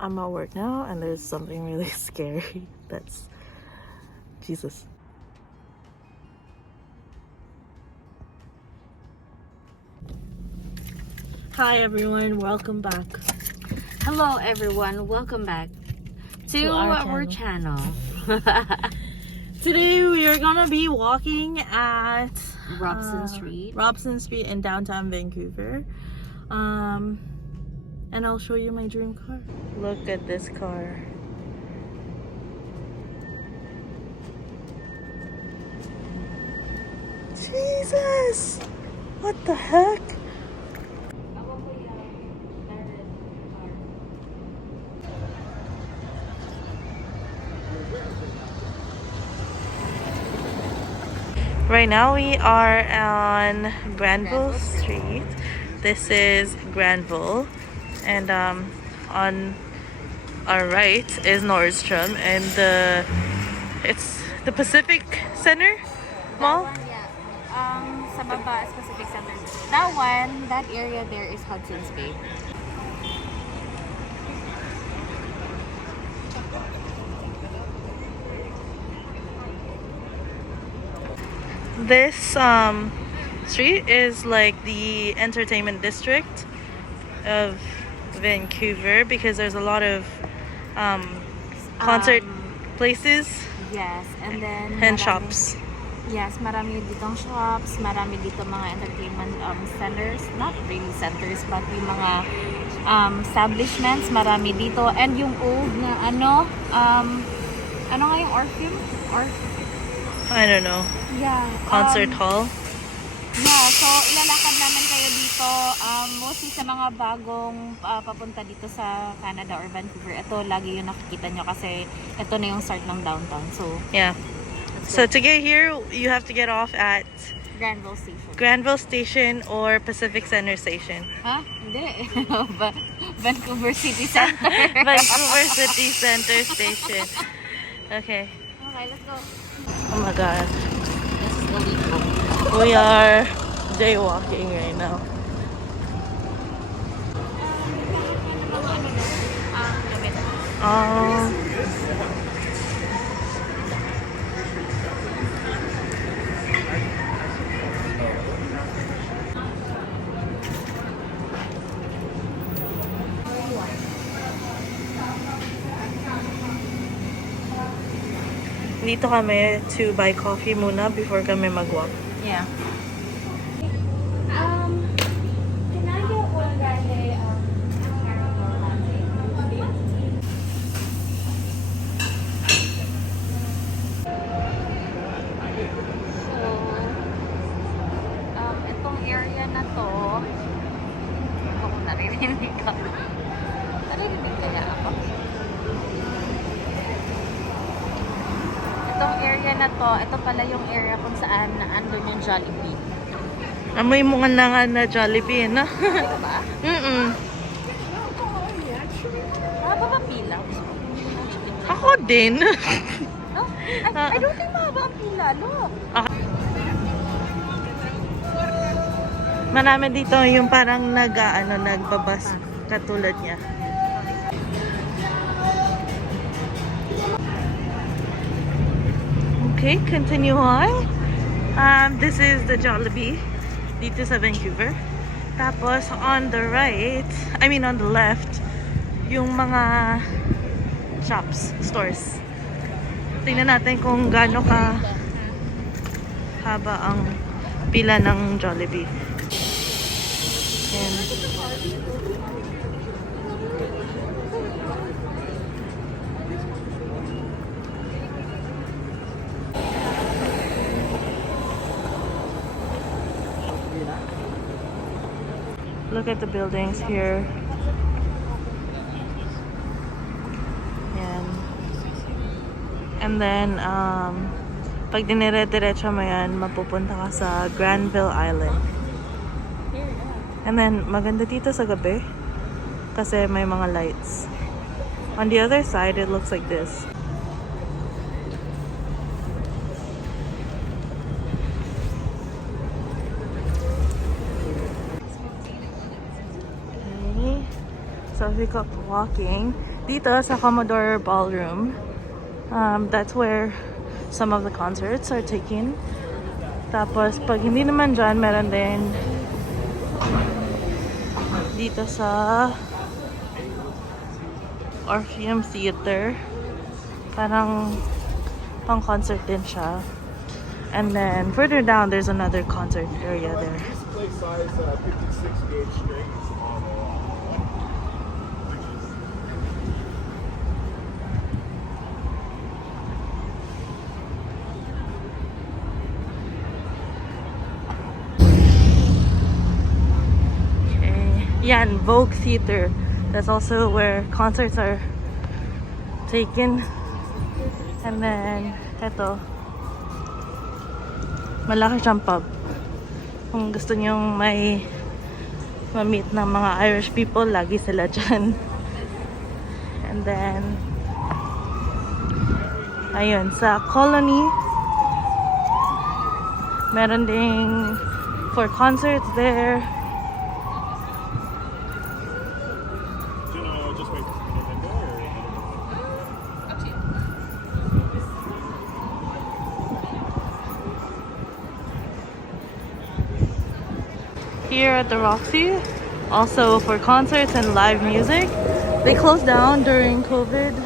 I'm at work now and there's something really scary. That's Jesus. Hi everyone, welcome back. Hello everyone, welcome back to our channel. Today we are gonna be walking at Robson Street in downtown Vancouver. And I'll show you my dream car. Look at this car. Jesus! What the heck? Right now we are on Granville Street. This is Granville, and on our right is Nordstrom, and it's the Pacific Center Mall. That one, yeah. Sa baba, Pacific Center. That one, that area there is Hudson's Bay. This street is like the entertainment district of Vancouver because there's a lot of concert places. Yes, and then and shops. Yes, marami ditong shops, marami dito mga entertainment centers, not really centers, but yung mga establishments, marami dito. And yung old na ano nga yung Orpheum? I don't know. Yeah. Concert hall. Yeah, so ilalakad namin kayo dito mostly sa mga bagong papunta dito sa Canada or Vancouver. Ito lagi yung nakikita nyo kasi ito na yung start ng downtown. So yeah. So to get here, you have to get off at Granville Station or Pacific Center Station. Ha? Hindi. Vancouver City Center. Vancouver City Center Station. Okay. Okay, let's go. Oh my god. This is illegal. We are jaywalking right now. Dito kami to buy coffee muna before kami mag-walk. Yeah. Can I get one grande caramel latte? So, itong area na to, ako naririnig ka. Naririnig kaya ako. Itong area na to, ito pala yung area kung saan andun yung Jollibee. Amoy mo nga na Jollibee, no? Di ba? Mahaba ba pila? Ako din. No? I don't think mahaba ang pila, look. Okay. Marami dito yung parang nagbabas katulad niya. Okay, continue on. This is the Jollibee dito sa Vancouver. Tapos on the right, on the left, yung mga shops, stores. Tingnan natin kung gaano ka haba ang pila ng Jollibee. And look at the buildings here. And then, pag dinire-diretso mo yan, mapupunta ka sa Granville Island. And then, maganda dito sa gabi kasi may mga lights. On the other side, it looks like this. So we got walking dito sa Commodore Ballroom, that's where some of the concerts are taken. Tapos, pag hindi naman dyan, meron din dito sa Orpheum Theater. Parang pang concert din siya. And then, further down, there's another concert area there. Display size 56 gauge strings. Yan, Vogue Theater. That's also where concerts are taken. And then, eto. Malaki siyang pub. Kung gusto nyong may ma-meet ng mga Irish people, lagi sila dyan. And then, ayun, sa Colony, meron ding for concerts there. Just wait for the window or up to you. Here at the Roxy, also for concerts and live music. They closed down during COVID,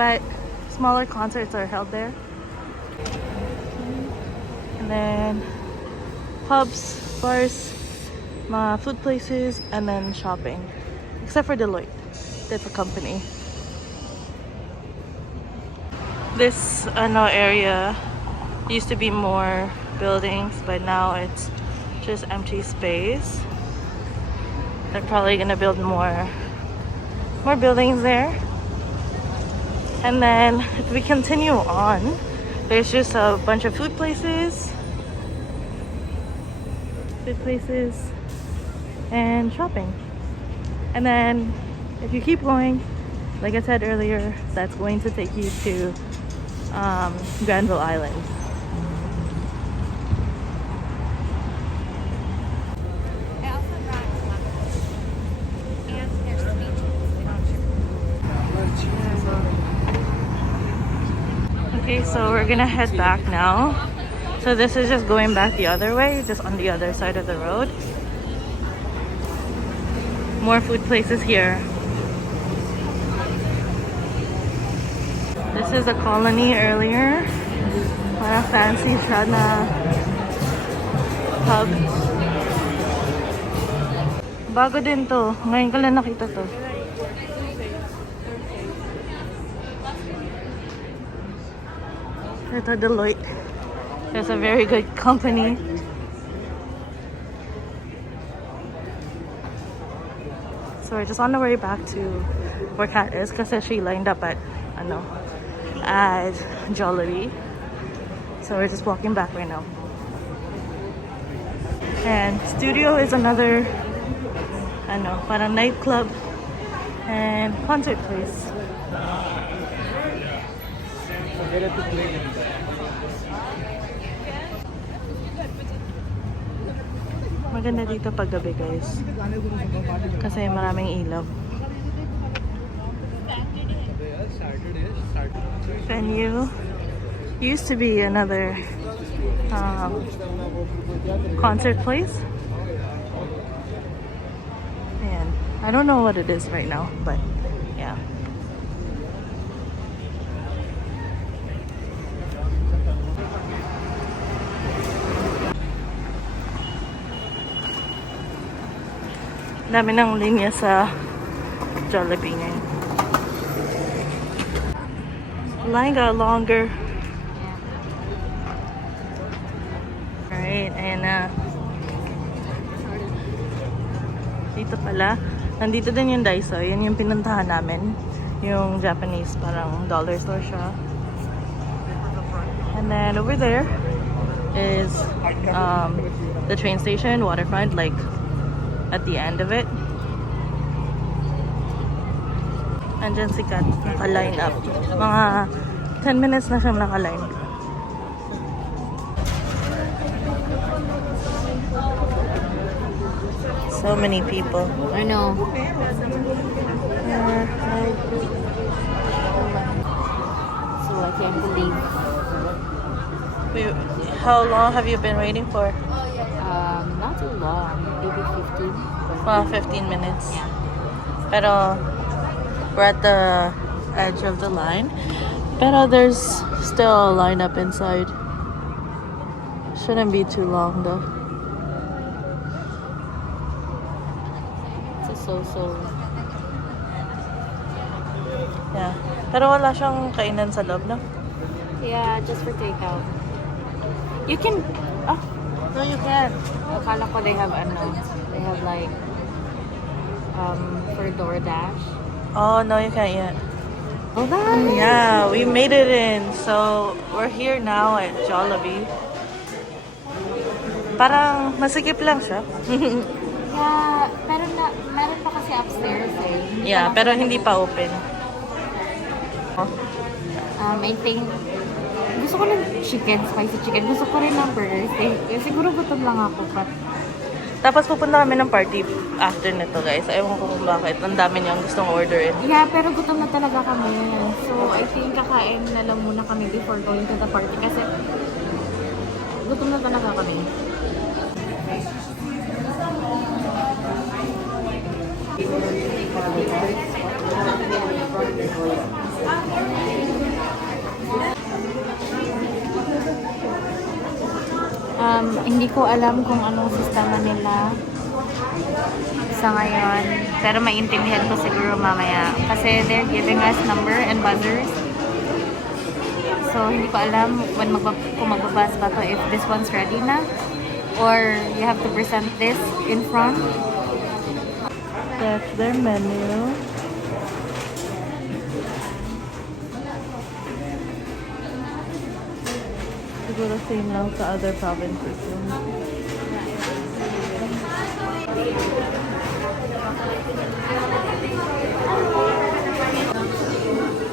but smaller concerts are held there. And then pubs, bars, mga food places, and then shopping. Except for Deloitte, that's a company. This area used to be more buildings, but now it's just empty space. They're probably gonna build more buildings there. And then if we continue on, there's just a bunch of food places and shopping. And then if you keep going, like I said earlier, that's going to take you to Granville Island. I also brought and there's sweet. Okay, so we're gonna head back now. So this is just going back the other way, just on the other side of the road. More food places here. This is a Colony earlier. Parang fancy siya na pub. Bago din to. Ngayon ko lang nakita to. Ito, Deloitte. It's a very good company. So we're just on the way back to where Kat is kasi she lined up at Jollibee. So we're just walking back right now. And Studio is another parang nightclub and concert place. Maganda dito pag gabi, guys. Kasi maraming ilaw. Venue used to be another concert place. And I don't know what it is right now, but yeah. Dami ng linya sa Jollibee ngayon. Line got longer. Alright, ayan na. Dito pala. Nandito din yung Daiso. Yan yung pinuntahan namin. Yung Japanese, parang dollar store siya. And then over there is the train station, waterfront, like at the end of it. Andyan si Kat, naka-line up. Mga 10 minutes na siyang naka-line. So many people. I know. Yeah, like can't believe. Wait, how long have you been waiting for? Not too long, maybe 15. Well, 15 minutes. Yeah. Pero we're at the edge of the line. Pero there's still a line up inside. Shouldn't be too long though. It's a so. Yeah. Pero wala siyang kainan sa loob, no? Yeah, just for takeout. You can, No, you can't. akala ko they have like, for DoorDash. Oh, no, you can't yet. Oh, that? Yeah, we made it in. So, we're here now at Jollibee. Parang masikip lang siya. Yeah, pero meron pa kasi upstairs eh. Yeah, pero hindi pa open. I think, gusto ko ng chicken, spicy chicken. Gusto ko rin ng burgers eh. Siguro gutom lang ako. But Tapos pupunta kami ng party after nito, guys. Ewan ko kung bakit. Ang dami niyang gustong orderin. yeah, pero gutom na talaga kami. So, I think kakain na lang muna kami before going to the party. Kasi gutom na talaga kami. Hindi ko alam kung anong sistema nila sa ngayon. Pero maintindihan ko siguro mamaya. Kasi they're giving us number and buzzers. So, hindi ko alam kung magbabas ba to if this one's ready na. Or you have to present this in front. That's their menu. Siguro same lang sa other provinces.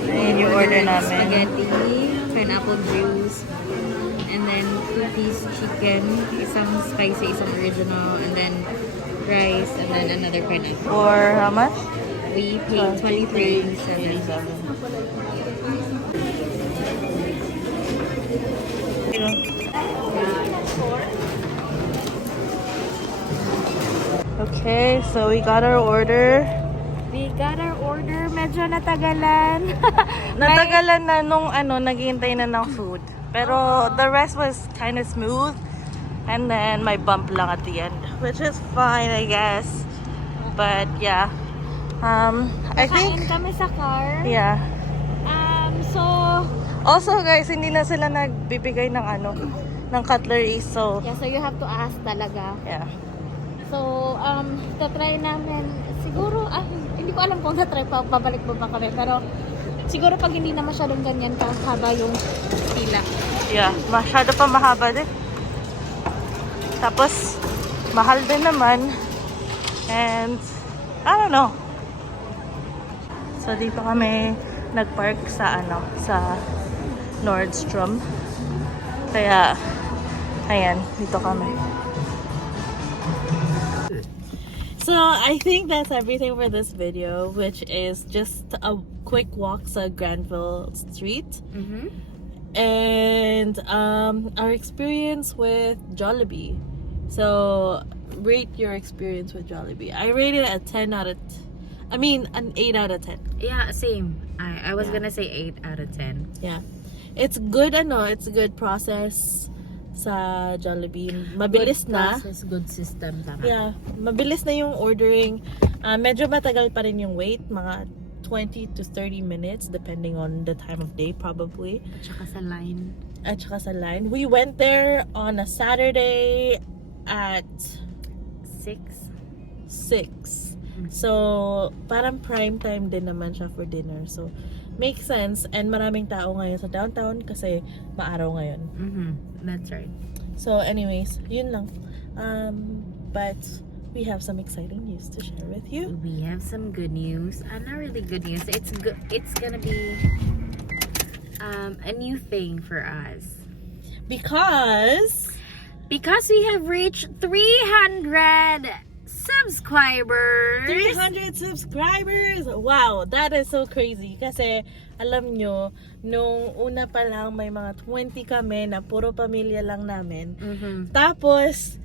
Ayan yung order namin. Spaghetti, pineapple juice, and then 2-piece chicken, isang spicy, isang original, and then rice, and then another pineapple. For how much? We paid $23.87. Okay, so we got our order. We got our order. Medyo natagalan. Natagalan na nung naghihintay na ng food. Pero the rest was kind of smooth. And then my bump lang at the end, which is fine, I guess. But yeah, I think Kain kami sa car. yeah. So, Also guys, hindi na sila nagbibigay ng ng cutlery, so yeah, so you have to ask talaga. yeah. So, tatry namin, siguro, hindi ko alam kung tatry pa, babalik mo pa kami, pero siguro pag hindi na masyadong ganyan kahaba yung pila. Yeah, masyado pa mahaba din. Tapos, mahal din naman. And, I don't know. So, dito kami nagpark sa sa Nordstrom. Kaya, ayan, dito kami. So, I think that's everything for this video, which is just a quick walk sa Granville Street. Mm-hmm. And our experience with Jollibee. So, rate your experience with Jollibee. I rated it a 10 out of an 8 out of 10. Yeah, same. I was gonna say 8 out of 10. Yeah. It's good it's a good process sa Jollibee. Mabilis Good na. process, good system. Tama. Yeah, mabilis na yung ordering. Medyo matagal pa rin yung wait, mga 20 to 30 minutes depending on the time of day probably. At saka sa line. We went there on a Saturday at 6. 6. So, parang prime time din naman siya for dinner. So, makes sense. And maraming tao ngayon sa downtown kasi maaraw ngayon. Mm-hmm. That's right. So, anyways, yun lang. But we have some exciting news to share with you. We have some good news. Not really good news. It's good. It's gonna be a new thing for us. Because we have reached 300 subscribers! 300 subscribers! Wow, that is so crazy. Kasi, alam nyo, nung una pa lang may mga 20 kami na puro pamilya lang namin. Tapos,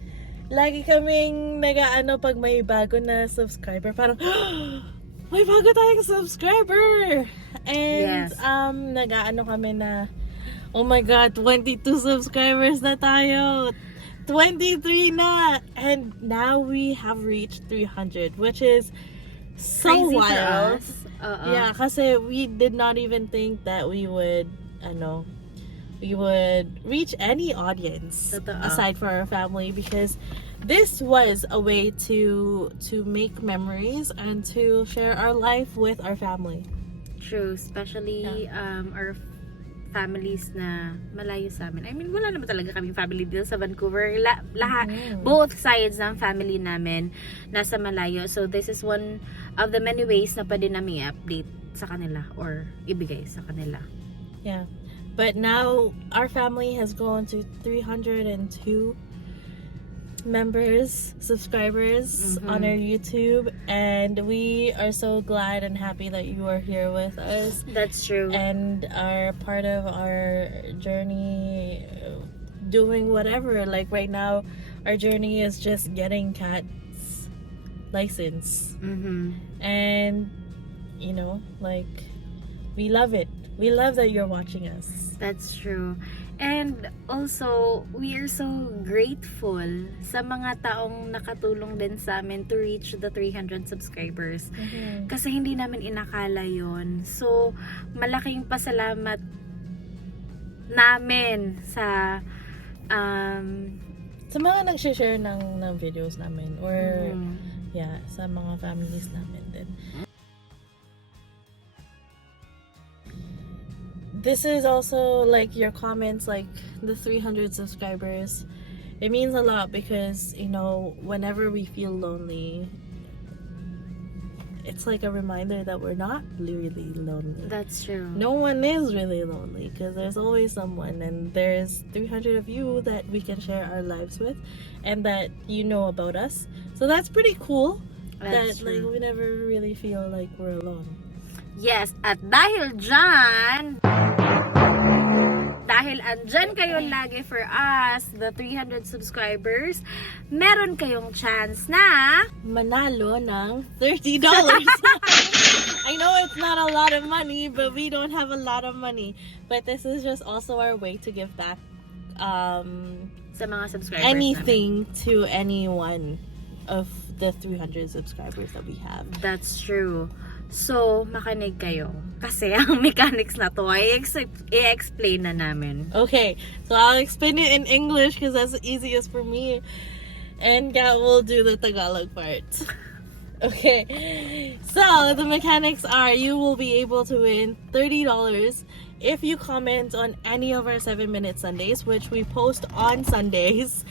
lagi kaming nag-aano pag may bago na subscriber. Parang, may bago tayong subscriber! And, Yes. nag-aano kami na, oh my God, 22 subscribers na tayo! 23 na! And now we have reached 300, which is so Crazy for wild. us. Yeah, kasi we did not even think that we would, we would reach any audience Totoo. aside for our family, because this was a way to make memories and to share our life with our family. True, especially our families na malayo sa amin. I mean, wala naman talaga kaming family dito sa Vancouver. Lahat, both sides ng family namin nasa malayo. So, this is one of the many ways na pwede namin i-update sa kanila or ibigay sa kanila. Yeah. But now, our family has grown to 302 members, subscribers on our YouTube, and we are so glad and happy that you are here with us That's true. and are part of our journey, doing whatever. Like right now, our journey is just getting Kat's license, and like, we love it. We love that you're watching us. That's true. And also, we are so grateful sa mga taong nakatulong din sa amin to reach the 300 subscribers. Kasi hindi namin inakala yon. So, malaking pasalamat namin sa Sa mga nag-share ng videos namin, or yeah, sa mga families namin din. This is also like your comments, like the 300 subscribers. It means a lot because, whenever we feel lonely, it's like a reminder that we're not really lonely. That's true. No one is really lonely because there's always someone, and there's 300 of you that we can share our lives with and that you know about us. So that's pretty cool. That's that like true. we never really feel like we're alone. Yes, at dahil andyan kayo lagi for us, the 300 subscribers, meron kayong chance na Manalo ng $30. I know it's not a lot of money, but we don't have a lot of money. But this is just also our way to give back sa mga subscribers anything to anyone of the 300 subscribers that we have. That's true. So, makinig kayo. Kasi ang mechanics na to ay i-explain na namin. Okay, so I'll explain it in English because that's the easiest for me. And Gat will do the Tagalog part. Okay, so the mechanics are you will be able to win $30 if you comment on any of our 7-Minute Sundays, which we post on Sundays.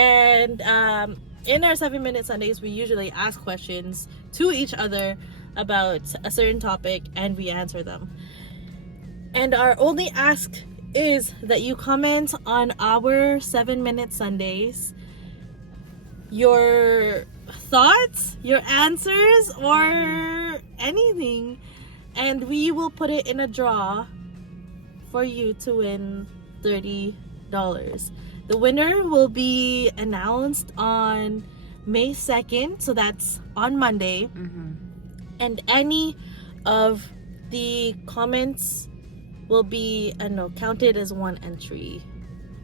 And in our 7-Minute Sundays, we usually ask questions to each other about a certain topic and we answer them. And our only ask is that you comment on our 7-Minute Sundays your thoughts, your answers, or anything, and we will put it in a draw for you to win $30. The winner will be announced on May 2nd, so that's on Monday. And any of the comments will be counted as one entry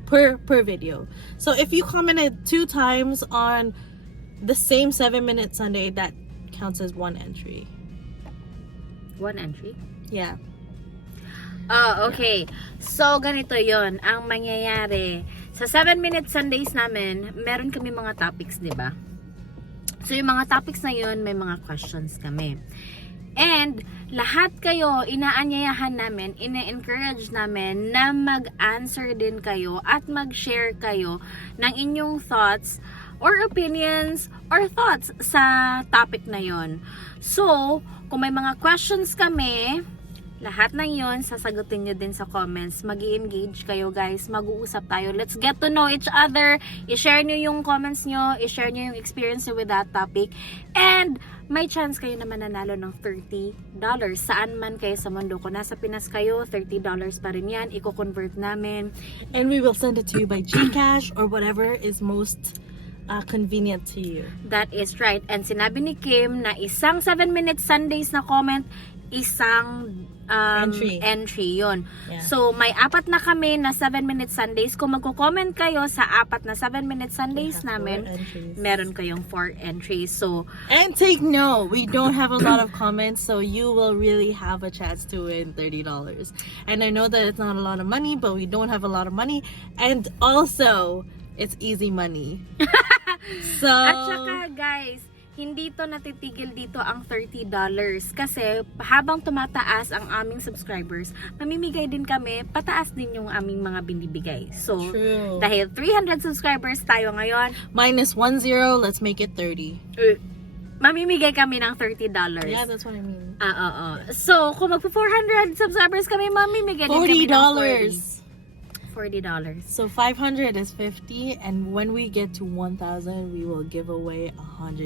per video. So if you commented 2 times on the same 7-Minute Sunday, that counts as one entry. One entry? Yeah. Oh, okay. So, ganito yon ang mangyayari. Sa 7-Minute Sundays namin, meron kami mga topics, di ba? So, yung mga topics na yun, may mga questions kami. And, lahat kayo, inaanyayahan namin, ina-encourage namin na mag-answer din kayo at mag-share kayo ng inyong thoughts or opinions or thoughts sa topic na yon. So, kung may mga questions kami, Lahat ng yon sasagutin nyo din sa comments. Mag-i-engage kayo guys. Mag-uusap tayo. Let's get to know each other. I-share nyo yung comments nyo. I-share nyo yung experience nyo with that topic. And may chance kayo na mananalo ng $30. Saan man kayo sa mundo. Kung nasa Pinas kayo, $30 pa rin yan. Iko-convert namin. And we will send it to you by GCash or whatever is most convenient to you. That is right. And sinabi ni Kim na isang 7-minute Sundays na comment, isang entry yun. Yeah. So, may 4 na kami na 7-minute Sundays. Kung magko-comment kayo sa 4 na 7-minute Sundays namin, meron kayong 4 entries. So, and take note, we don't have a lot of comments, so you will really have a chance to win $30. And I know that it's not a lot of money, but we don't have a lot of money. And also, it's easy money. So, at saka guys, hindi to natitigil dito ang $30 kasi habang tumataas ang aming subscribers, mamimigay din kami, pataas din yung aming mga binibigay. So, true. Dahil 300 subscribers tayo ngayon, minus 10, let's make it 30. Mamimigay kami ng $30. Yeah, that's what I mean. So, kung magpo-400 subscribers kami, mamimigay din kami ng $40. So 500 is 50, and when we get to 1,000, we will give away $100.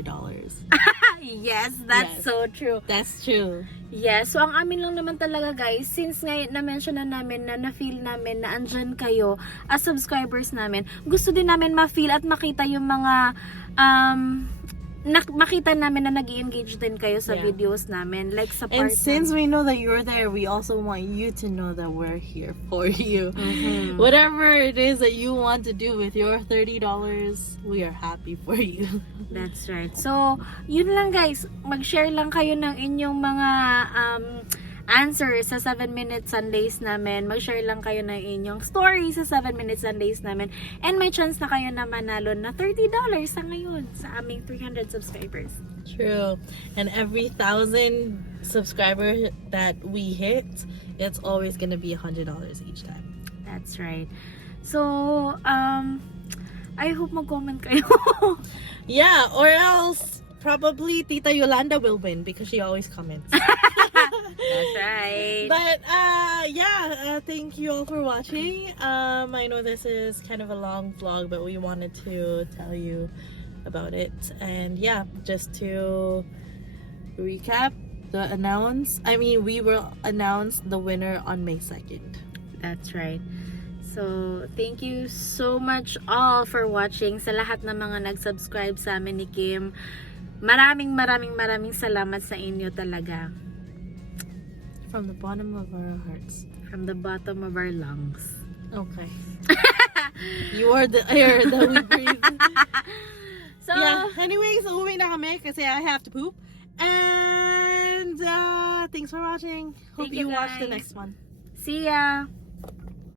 Yes, that's so true. That's true. Yes, so ang amin lang naman talaga guys, since ngayon na-mention na namin na na-feel namin na andyan kayo as subscribers namin, gusto din namin ma-feel at makita yung mga makita namin na nag-i-engage din kayo sa videos namin, like sa part. And since we know that you're there, we also want you to know that we're here for you. Whatever it is that you want to do with your $30, we are happy for you. That's right. So, yun lang guys, mag-share lang kayo ng inyong mga answers sa 7-minute Sundays namin. Mag-share lang kayo ng inyong story sa 7-minute Sundays namin. And may chance na kayo na manalo na $30 sa ngayon sa aming 300 subscribers. True. And every 1,000 subscribers that we hit, it's always gonna be $100 each time. That's right. So, I hope mag-comment kayo. Yeah, or else probably Tita Yolanda will win because she always comments. That's right. But thank you all for watching. I know this is kind of a long vlog, but we wanted to tell you about it. And yeah, just to recap, we will announce the winner on May 2nd. That's right. So, thank you so much all for watching. Sa lahat ng mga nag-subscribe sa amin ni Kim, maraming salamat sa inyo talaga. From the bottom of our hearts. From the bottom of our lungs. Okay. You are the air that we breathe. So, yeah, anyways, uwi na kami kasi I have to poop. And thanks for watching. Hope Thank you watch the guys. next one. See ya!